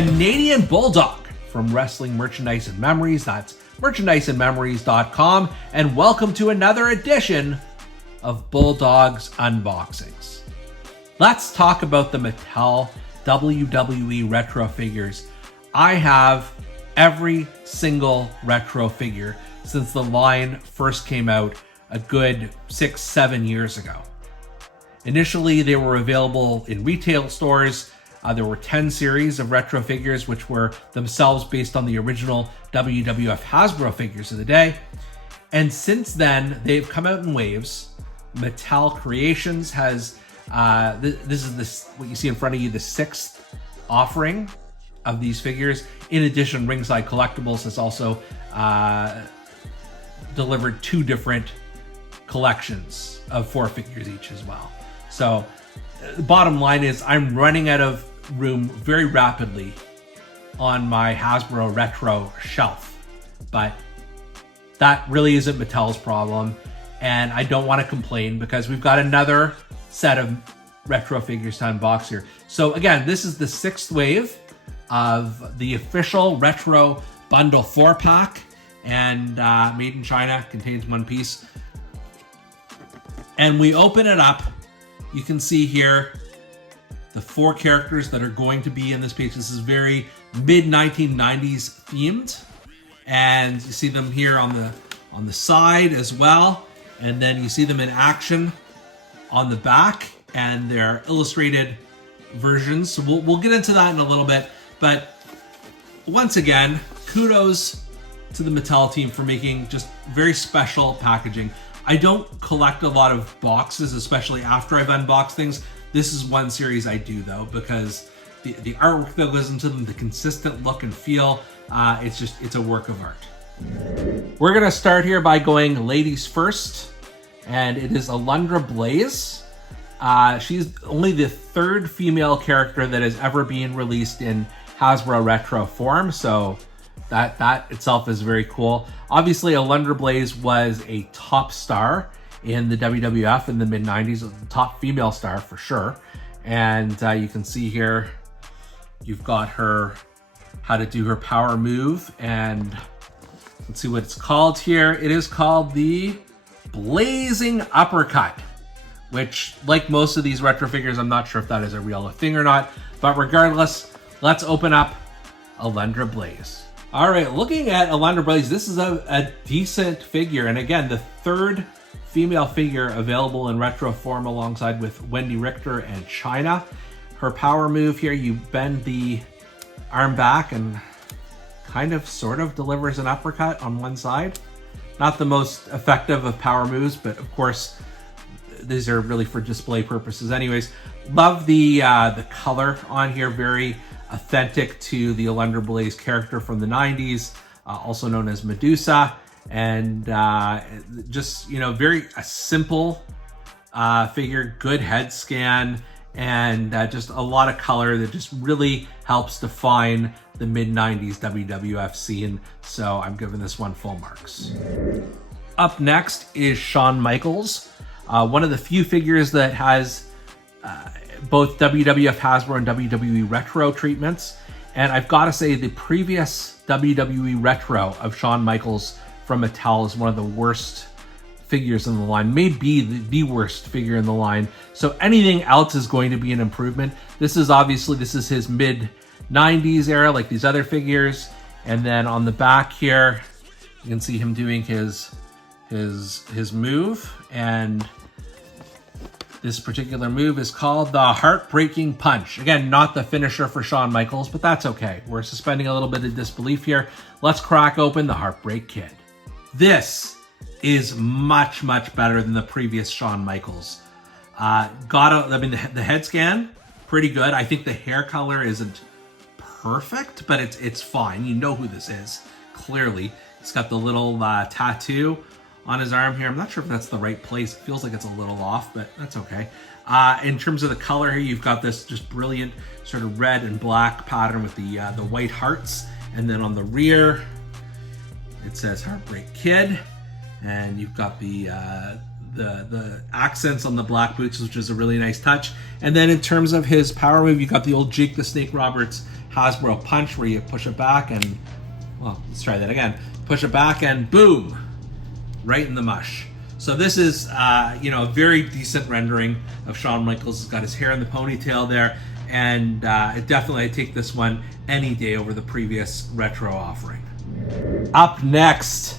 Canadian Bulldog from Wrestling Merchandise and Memories. That's merchandiseandmemories.com. And welcome to another edition of Bulldog's Unboxings. Let's talk about the Mattel WWE Retro figures. I have every single retro figure since the line first came out a good 6-7 years ago. Initially, they were available in retail stores. There were 10 series of retro figures, which were themselves based on the original WWF Hasbro figures of the day. And since then, they've come out in waves. Mattel Creations has, this is what you see in front of you, the 6th offering of these figures. In addition, Ringside Collectibles has also delivered 2 different collections of 4 figures each as well. So the bottom line is I'm running out of room very rapidly on my Hasbro Retro shelf, but that really isn't Mattel's problem, and I don't want to complain because we've got another set of retro figures to unbox here. So again, this is the 6th wave of the official Retro Bundle 4-pack, and made in China, contains 1 piece. And we open it up. You can see here the 4 characters that are going to be in this page. This is very mid-1990s themed, and you see them here on the side as well, and then you see them in action on the back, and they're illustrated versions. So we'll get into that in a little bit, but once again, kudos to the Mattel team for making just very special packaging. I don't collect a lot of boxes, especially after I've unboxed things. This is one series I do though, because the artwork that goes into them, the consistent look and feel, it's a work of art. We're gonna start here by going ladies first, and it is ALUNDRA BLAYZE. She's only the 3rd female character that has ever been released in Hasbro Retro form, so that itself is very cool. Obviously, ALUNDRA BLAYZE was a top star in the WWF in the mid-90s, a top female star for sure. And you can see here, you've got her, how to do her power move, and let's see what it's called here. It is called the Blazing Uppercut, which, like most of these retro figures, I'm not sure if that is a real thing or not, but regardless, let's open up ALUNDRA BLAYZE. All right, looking at ALUNDRA BLAYZE, this is a decent figure, and again, the 3rd female figure available in retro form alongside with Wendy Richter and Chyna. Her power move here, you bend the arm back and kind of sort of delivers an uppercut on one side. Not the most effective of power moves, but of course, these are really for display purposes anyways. Love the color on here, very authentic to the ALUNDRA BLAYZE character from the 90s, also known as Medusa. And just, you know, very simple figure, good head scan, and just a lot of color that just really helps define the mid-90s WWF scene. So I'm giving this one full marks. Up next is Shawn Michaels, one of the few figures that has both WWF Hasbro and WWE Retro treatments. And I've got to say, the previous WWE Retro of Shawn Michaels from Mattel is one of the worst figures in the line, maybe the worst figure in the line. So anything else is going to be an improvement. This is his mid-90s era, like these other figures. And then on the back here, you can see him doing his move, and this particular move is called the Heartbreaking Punch. Again, not the finisher for Shawn Michaels, but that's okay. We're suspending a little bit of disbelief here. Let's crack open the Heartbreak Kid. This is much, much better than the previous Shawn Michaels. The head scan, pretty good. I think the hair color isn't perfect, but it's fine. You know who this is, clearly. He's got the little tattoo on his arm here. I'm not sure if that's the right place. It feels like it's a little off, but that's okay. In terms of the color here, you've got this just brilliant sort of red and black pattern with the white hearts. And then on the rear, it says Heartbreak Kid. And you've got the accents on the black boots, which is a really nice touch. And then in terms of his power move, you've got the old Jake the Snake Roberts Hasbro punch where you push it back and, well, let's try that again. Push it back and boom, right in the mush. So this is, you know, a very decent rendering of Shawn Michaels. He's got his hair in the ponytail there, and definitely I take this one any day over the previous retro offering. Up next,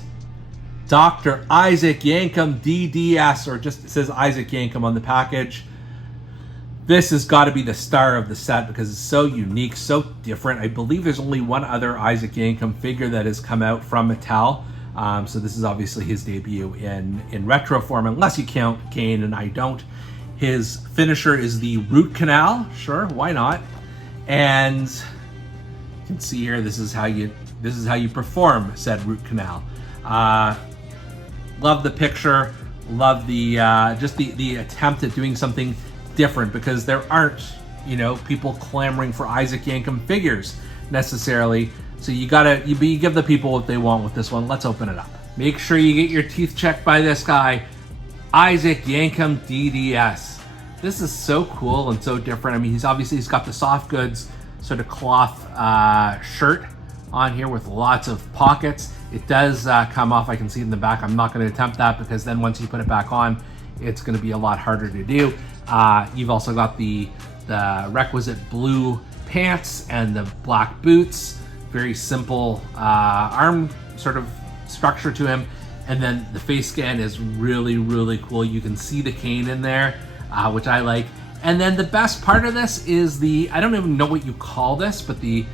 Dr. Isaac Yankem DDS, or just it says Isaac Yankem on the package. This has got to be the star of the set because it's so unique, so different. I believe there's only one other Isaac Yankem figure that has come out from Mattel. So this is obviously his debut in retro form, unless you count Kane, and I don't. His finisher is the root canal. Sure, why not? And you can see here, this is how you perform said root canal. Love the picture. Love the just the attempt at doing something different, because there aren't, you know, people clamoring for Isaac Yankem figures necessarily. So you give the people what they want with this one. Let's open it up. Make sure you get your teeth checked by this guy, Isaac Yankem DDS. This is so cool and so different. I mean, he's got the soft goods sort of cloth shirt on here with lots of pockets. It does come off. I can see it in the back. I'm not going to attempt that because then once you put it back on, it's going to be a lot harder to do. You've also got the requisite blue pants and the black boots. Very simple arm sort of structure to him. And then the face scan is really, really cool. You can see the cane in there, which I like. And then the best part of this is I don't even know what you call this, but the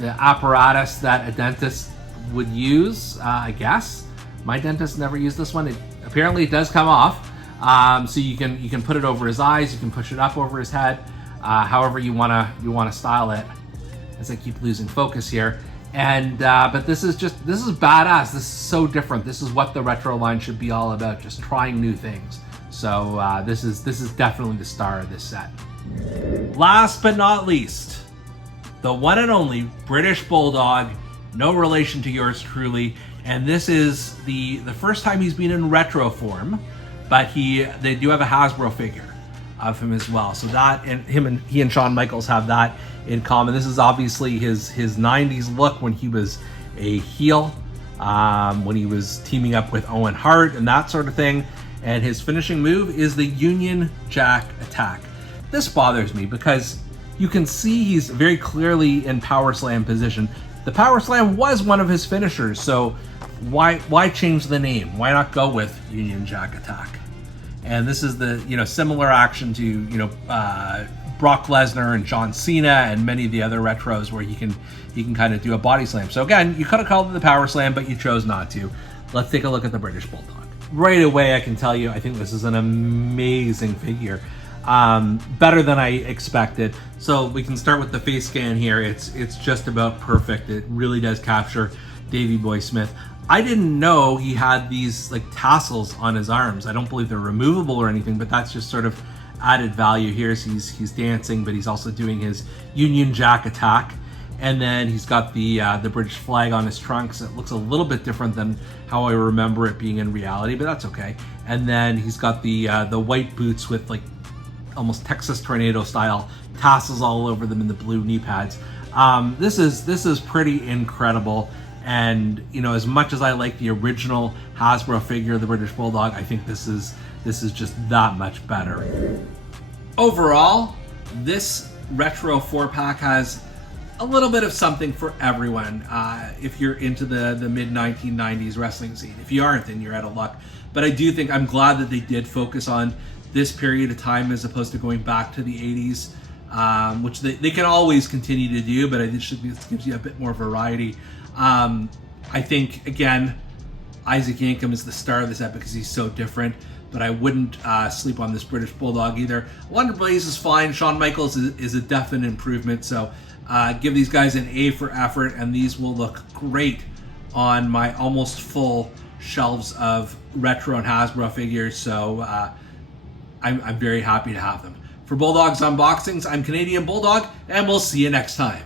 apparatus that a dentist would use, I guess. My dentist never used this one. Apparently it does come off. So you can put it over his eyes, you can push it up over his head, however you wanna style it. As I keep losing focus here. And but this is badass. This is so different. This is what the retro line should be all about, just trying new things. So this is definitely the star of this set. Last but not least, the one and only British Bulldog, no relation to yours truly. And this is the first time he's been in retro form, but they do have a Hasbro figure of him as well. So that, and he and Shawn Michaels have that in common. This is obviously his 90s look when he was a heel, when he was teaming up with Owen Hart and that sort of thing. And his finishing move is the Union Jack attack. This bothers me because you can see he's very clearly in power slam position. The power slam was one of his finishers, so why change the name? Why not go with Union Jack attack? And this is the, you know, similar action to, you know, Brock Lesnar and John Cena and many of the other retros where he can kind of do a body slam. So again, you could have called it the power slam, but you chose not to. Let's take a look at the British Bulldog. Right away, I can tell you, I think this is an amazing figure. Better than I expected. So we can start with the face scan here. It's just about perfect. It really does capture Davey Boy Smith. I didn't know he had these like tassels on his arms. I don't believe they're removable or anything, but that's just sort of added value here. So he's dancing, but he's also doing his Union Jack attack. And then he's got the British flag on his trunks. It looks a little bit different than how I remember it being in reality, but that's okay. And then he's got the white boots with like almost Texas Tornado style tassels all over them in the blue knee pads. This is pretty incredible. And you know, as much as I like the original Hasbro figure, the British Bulldog, I think this is just that much better. Overall, this retro 4-pack has a little bit of something for everyone. If you're into the mid 1990s wrestling scene, if you aren't, then you're out of luck. But I do think I'm glad that they did focus on this period of time as opposed to going back to the 80s, which they can always continue to do, but this gives you a bit more variety. I think, again, Isaac Yankem is the star of this set because he's so different, but I wouldn't sleep on this British Bulldog either. BLAYZE is fine. Shawn Michaels is a definite improvement, so give these guys an A for effort, and these will look great on my almost full shelves of retro and Hasbro figures, so I'm very happy to have them. For Bulldog's Unboxings, I'm Canadian Bulldog, and we'll see you next time.